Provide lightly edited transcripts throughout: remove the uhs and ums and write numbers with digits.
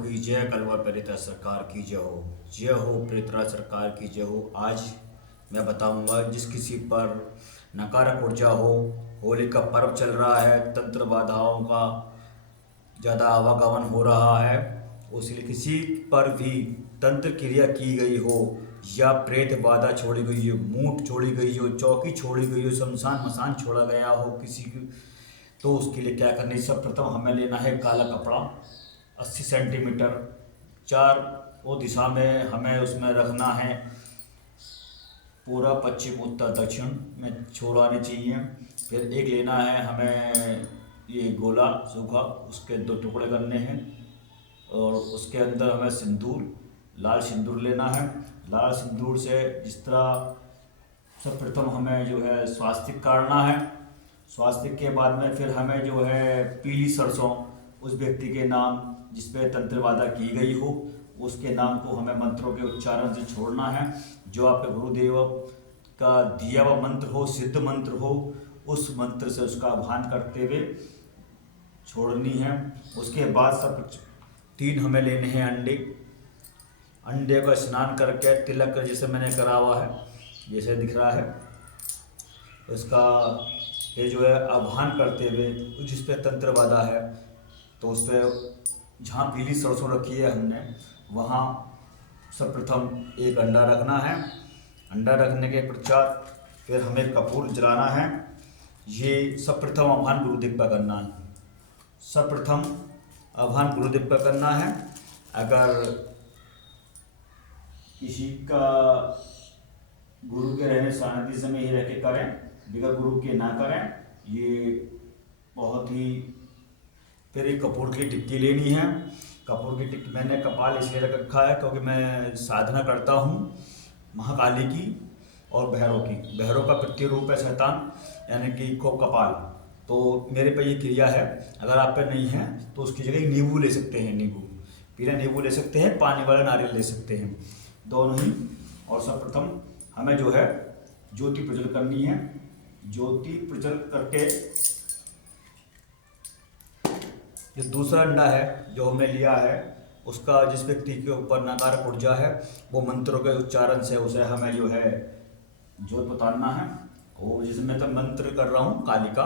की जय, कलवा प्रेता सरकार की जय हो। जय हो प्रेतरा सरकार की जय हो। आज मैं बताऊंगा जिस किसी पर नकारात्मक ऊर्जा हो, होली का पर्व चल रहा है, तंत्र बाधाओं का ज़्यादा आवागमन हो रहा है, उसलिए किसी पर भी तंत्र क्रिया की गई हो या प्रेत बाधा छोड़ी गई हो, मूठ छोड़ी गई हो, चौकी छोड़ी गई हो, शमशान मसान छोड़ा गया हो किसी की, तो उसके लिए क्या करना है। सब प्रथम हमें लेना है काला कपड़ा 80 सेंटीमीटर, चार वो दिशा में हमें उसमें रखना है। पूरा पश्चिम उत्तर दक्षिण में छोड़ाने चाहिए। फिर एक लेना है हमें ये गोला सूखा, उसके 2 टुकड़े करने हैं और उसके अंदर हमें सिंदूर, लाल सिंदूर लेना है। लाल सिंदूर से जिस तरह सर्वप्रथम हमें जो है स्वास्तिक काटना है। स्वास्तिक के बाद में फिर हमें जो है पीली सरसों, उस व्यक्ति के नाम जिस पे तंत्र बाधा की गई हो उसके नाम को हमें मंत्रों के उच्चारण से छोड़ना है। जो आपके गुरुदेव का दिया हुआ मंत्र हो, सिद्ध मंत्र हो, उस मंत्र से उसका आह्वान करते हुए छोड़नी है। उसके बाद सब 3 हमें लेने हैं अंडे। अंडे का स्नान करके तिलक जैसे मैंने करा हुआ है, जैसे दिख रहा है, उसका ये जो है आह्वान करते हुए जिस पे तंत्र बाधा है तो उस पर जहाँ पीली सरसों रखी है हमने वहाँ सर्वप्रथम एक अंडा रखना है। अंडा रखने के पश्चात फिर हमें कपूर जलाना है। ये सर्वप्रथम आह्वान गुरुदेव का करना है। सर्वप्रथम आह्वान गुरुदेव का करना है। अगर किसी का गुरु के रहने सानिध्य में ही रह के करें, बिना गुरु के ना करें, ये बहुत ही। फिर एक कपूर की टिक्की लेनी है। कपूर की टिक्की मैंने कपाल इसलिए रख रखा है क्योंकि मैं साधना करता हूँ महाकाली की और भैरव की। भैरव का प्रतिरूप है शैतान, यानी कि को कपाल, तो मेरे पे ये क्रिया है। अगर आप पे नहीं है तो उसकी जगह नींबू ले सकते हैं, नींबू, पीला नींबू ले सकते हैं, पानी वाला नारियल ले सकते हैं, दोनों ही। और सर्वप्रथम हमें जो है ज्योति प्रज्वलित करनी है। ज्योति प्रज्वलित करके जो दूसरा अंडा है जो हमने लिया है उसका जिस व्यक्ति के ऊपर नकारात्मक ऊर्जा है वो मंत्रों के उच्चारण से उसे हमें जो है ज्योत उतारना है। वो जिसमें मैं तो मंत्र कर रहा हूँ कालिका,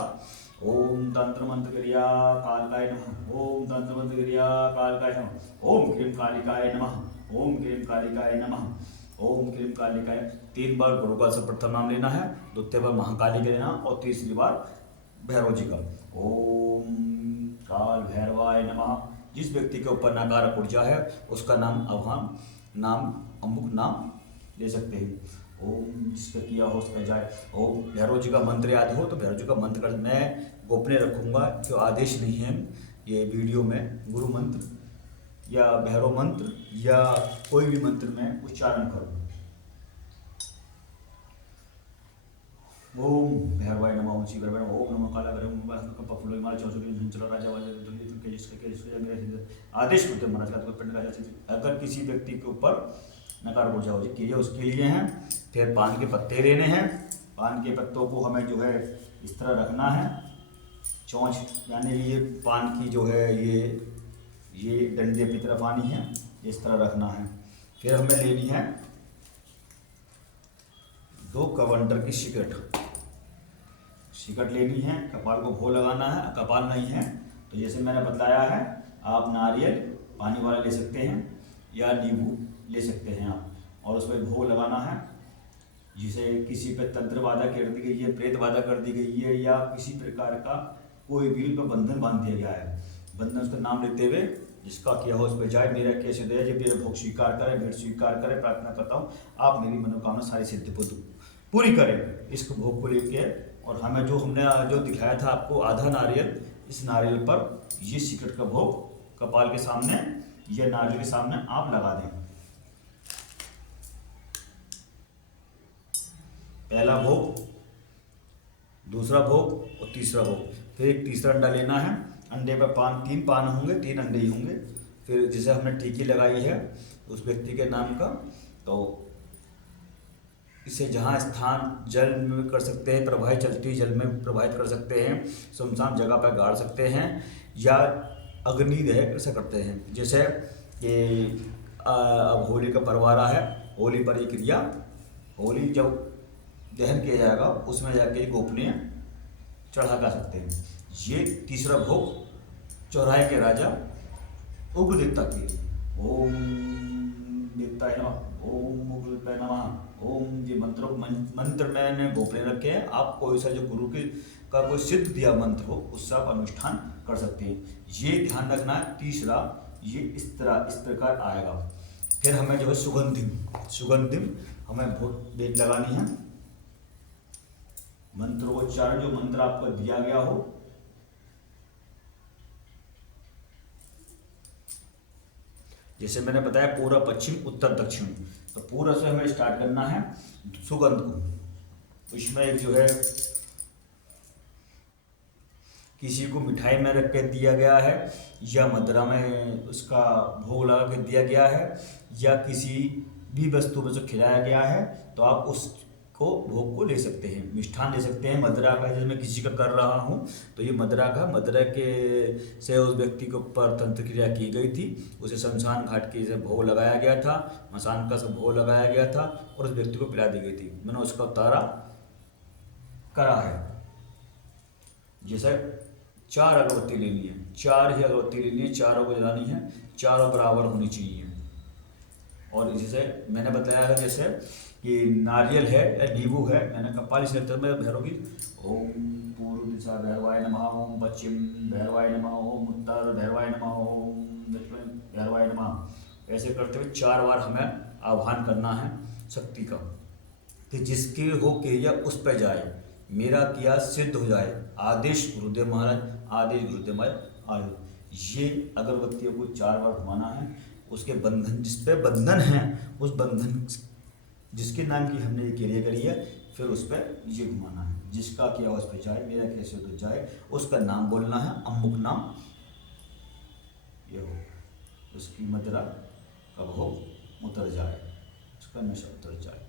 ओम तंत्र मंत्र क्रिया कालिकाय नमः, ओम तंत्र मंत्र क्रिया कालिकाय नमः, ओम क्रीम कालिकाय नमः, ओम क्रीम कालिकाय नमः, ओम क्रीम कालिकाय। 3 बार गुरु का सर्वप्रथम नाम लेना है, द्वितीय बार महाकाली का लेना और तीसरी बार भैरव जी का। ओम काल भैरवाय नमः। जिस व्यक्ति के ऊपर नकारात्मक ऊर्जा है उसका नाम आह्वान, नाम अमुक नाम ले सकते हैं। ओम जिसका किया हो उसका जाए। ओम भैरव जी का मंत्र याद हो तो भैरव जी का मंत्र कर, मैं गोपनीय रखूँगा, जो आदेश नहीं है ये वीडियो में गुरु मंत्र या भैरव मंत्र या कोई भी मंत्र में उच्चारण करूँ। ओम भैरवाय नमः, ओम श्री भैरवाय नमः, ओम नमः काला भैरव पफुलो हिमालय चौसठ चलो राजा आदेश करते महाराज का पिंड राजा। अगर किसी व्यक्ति के ऊपर नकारात्मक ऊर्जा हो जाए उसके लिए हैं। फिर पान के पत्ते लेने हैं। पान के पत्तों को हमें जो है इस तरह रखना है, चोंच यानी ये पान की जो है ये डंडे की तरफ आनी है, इस तरह रखना है। फिर हमें लेनी है 2 कवंटर की सिकट लेनी है। कपाल को भो लगाना है। कपाल नहीं है तो जैसे मैंने बताया है आप नारियल पानी वाला ले सकते हैं या नींबू ले सकते हैं आप, और उस पर भो लगाना है। जिसे किसी पे तंत्र बाधा कर दी गई है, प्रेत बाधा कर दी गई है या किसी प्रकार का कोई भी पर बंधन बांध दिया गया है, बंधन उसका नाम लेते हुए जिसका किया हो उस पर जाए। मेरा कैसे दया जब मेरे भोग स्वीकार करें, भेंट स्वीकार करें, प्रार्थना करता हूँ आप मेरी मनोकामना सारी सिद्ध पूरी करें इस भोग को लेके। और हमें हमने जो दिखाया था आपको आधा नारियल, इस नारियल पर ये सिकट का भोग कपाल के सामने या नारियल के सामने आप लगा दें। पहला भोग, दूसरा भोग और तीसरा भोग। फिर एक तीसरा अंडा लेना है। अंडे पर 3 पान होंगे, 3 अंडे ही होंगे। फिर जैसे हमने टीकी लगाई है उस व्यक्ति के नाम का, तो इसे जहाँ स्थान जल में कर सकते हैं, प्रवाहित चलती जल में प्रवाहित कर सकते हैं, सुनसान जगह पर गाड़ सकते हैं या अग्नि दह कर सकते हैं। जैसे कि अब होली का पर्व आ रहा है, होली पर ये क्रिया, होली जब दहन किया जाएगा उसमें जाके गोपनीय चढ़ा कर सकते हैं। ये तीसरा भोग चौराहे के राजा उग्रदेवता के लिए। ओम देवताय नमः, ओम उग्रदेवताय नमः, ओम। ये मंत्र मैंने गोपनीय रखे हैं। आप कोई सा जो गुरु के का कोई सिद्ध दिया मंत्र हो उससे आप अनुष्ठान कर सकते हैं। ये ध्यान रखना है। तीसरा ये इस प्रकार आएगा। फिर हमें जो है सुगंधिम हमें बेल लगानी है। मंत्रोच्चारण जो मंत्र आपको दिया गया हो, जैसे मैंने बताया पूर्व पश्चिम उत्तर दक्षिण, तो पूर्व से हमें स्टार्ट करना है सुगंध को। इसमें एक जो है किसी को मिठाई में रख के दिया गया है या मदरा में उसका भोग लगा के दिया गया है या किसी भी वस्तु में जो खिलाया गया है, तो आप उसको भोग को ले सकते हैं, मिष्ठान ले सकते हैं। मदरा का जैसे मैं किसी का कर रहा हूँ तो ये मदरा के से उस व्यक्ति के ऊपर तंत्र क्रिया की गई थी, उसे शमशान घाट के से भोग लगाया गया था, मसान का सब भोग लगाया गया था और उस व्यक्ति को पिला दी गई थी। मैंने उसका उतारा करा है। जैसे 4 अगरबत्ती लेनी है, 4 ही अगरबत्ती लेनी है, चारों को जलानी है, चारों बराबर होनी चाहिए। और जैसे मैंने बताया है जैसे कि नारियल है या नींबू है, मैंने कपाली से में भैरव की ओम पूर्व दिशा भैरवाय नमः, ओम पश्चिम भैरवाय नमः, ओम उत्तर भैरवाय नमः, ओम दक्षिण भैरवाय नमः, ऐसे करते हुए 4 बार हमें आह्वान करना है शक्ति का कि जिसके हो क्रिया उस पर जाए, मेरा किया सिद्ध हो जाए। आदेश गुरुदेव महाराज, आदेश गुरुदेव महाराज। ये अगरबत्तियों को 4 बार घुमाना है। उसके बंधन, जिस पे बंधन है उस बंधन जिसके नाम की हमने ये क्रिया करी है, फिर उस पर ये घुमाना है। जिसका किया उस पर जाए, मेरा किया सिद्ध हो जाए, उसका नाम बोलना है, अमुक नाम ये हो, उसकी मदरा का भोग उतर जाए, उसका नशा उतर जाए।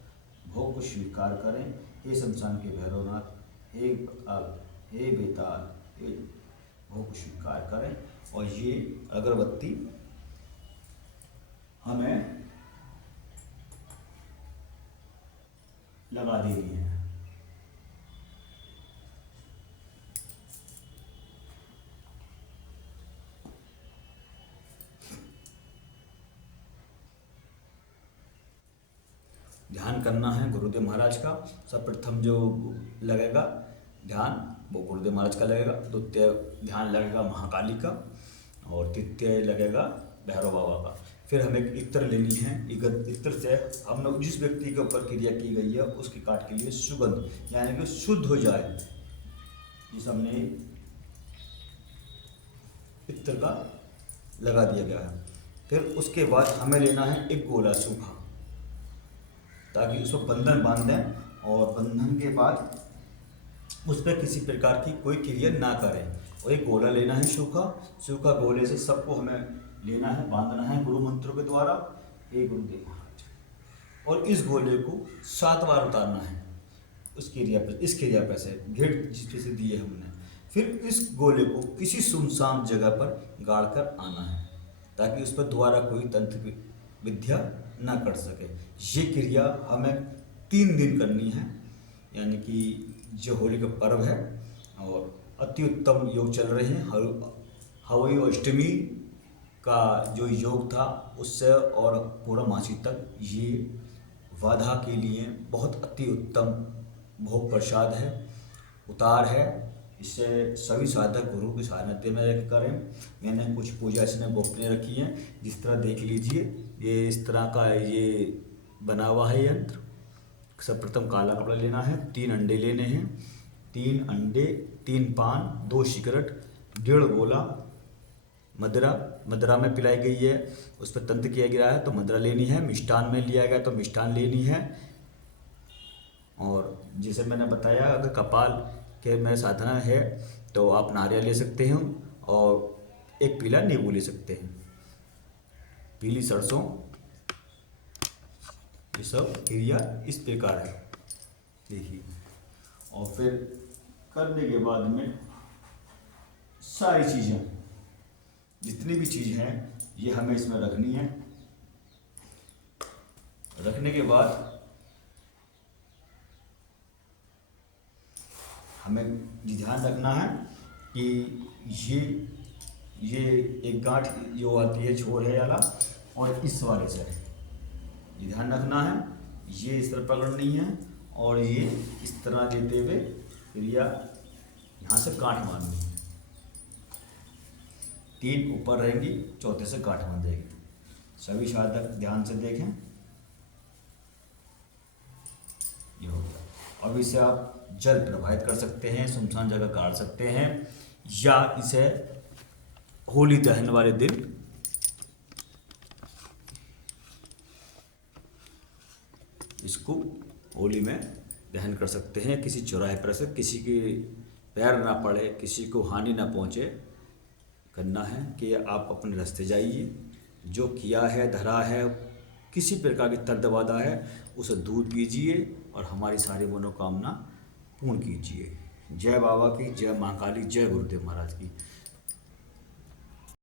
भोग को स्वीकार करें। हे शमशान के भैरवनाथ, हे बताल, हे बेताल, हे भोग को स्वीकार करें। और ये अगरबत्ती हमें लगा देनी है। ध्यान करना है गुरुदेव महाराज का। सर्वप्रथम जो लगेगा ध्यान वो गुरुदेव महाराज का लगेगा, द्वितीय ध्यान लगेगा महाकाली का और तृतीय लगेगा भैरव बाबा का। फिर हमें एक इत्र लेनी है। इत्र से हमने जिस व्यक्ति के ऊपर क्रिया की गई है उसके काट के लिए सुगंध, यानी कि शुद्ध हो जाए, जिस हमने इत्र का लगा दिया गया है। फिर उसके बाद हमें लेना है एक गोला सूखा, ताकि उसको बंधन बांध दें और बंधन के बाद उस पर किसी प्रकार की कोई क्रिया ना करें। और एक गोला लेना है सूखा गोले से सबको हमें लेना है, बांधना है गुरु मंत्रों के द्वारा, हे गुरुदेव महाराज। और इस गोले को 7 बार उतारना है इस क्रिया पर से भेंट जिस दी है हमने। फिर इस गोले को किसी सुनसान जगह पर गाड़ कर आना है, ताकि उस पर दोबारा कोई तंत्र विद्या ना कर सके। ये क्रिया हमें 3 दिन करनी है, यानी कि जो होली का पर्व है और अति उत्तम योग चल रहे हैं। हवई अष्टमी का जो योग था उससे और पूर्णमासी तक ये बाधा के लिए बहुत अति उत्तम भोग प्रसाद है, उतार है। इससे सभी साधक गुरु के सानिध्य में रह करें। मैंने कुछ पूजा इसमें गोपनीय रखी हैं, जिस तरह देख लीजिए, ये इस तरह का ये बना हुआ है यंत्र। सर्वप्रथम काला कपड़ा लेना है, 3 अंडे लेने हैं, 3 अंडे, 3 पान, 2 सिगरेट, 1.5 गोला मदरा में पिलाई गई है, उस पर तंत्र किया गया है तो मदरा लेनी है। मिष्ठान में लिया गया तो मिष्ठान लेनी है। और जैसे मैंने बताया, अगर कपाल के में साधना है तो आप नारियल ले सकते हैं और एक पीला नींबू ले सकते हैं, पीली सरसों। ये सब क्रिया इस प्रकार है, देखिए। और फिर करने के बाद में सारी चीज़ें जितनी भी चीज़ हैं ये हमें इसमें रखनी है। रखने के बाद हमें ये ध्यान रखना है कि ये एक गांठ जो आती है छोर है वाला, और इस वाले से ये ध्यान रखना है, ये इस तरह पकड़नी है और ये इस तरह देते हुए फिर यहाँ से गांठ मारनी है। 3 ऊपर रहेंगी, चौथे से गांठ बांध देगी। सभी साधक ध्यान से देखें। ये हो गया। अब इसे आप जल प्रवाहित कर सकते हैं, सुनसान जगह काट सकते हैं, या इसे होली दहन वाले दिन इसको होली में दहन कर सकते हैं। किसी चौराहे पर से किसी के पैर ना पड़े, किसी को हानि ना पहुंचे, करना है कि आप अपने रास्ते जाइए। जो किया है, धरा है, किसी प्रकार की तंत्र बाधा है, उसे दूर कीजिए और हमारी सारी मनोकामना पूर्ण कीजिए। जय बाबा की, जय माँ काली, जय गुरुदेव महाराज की।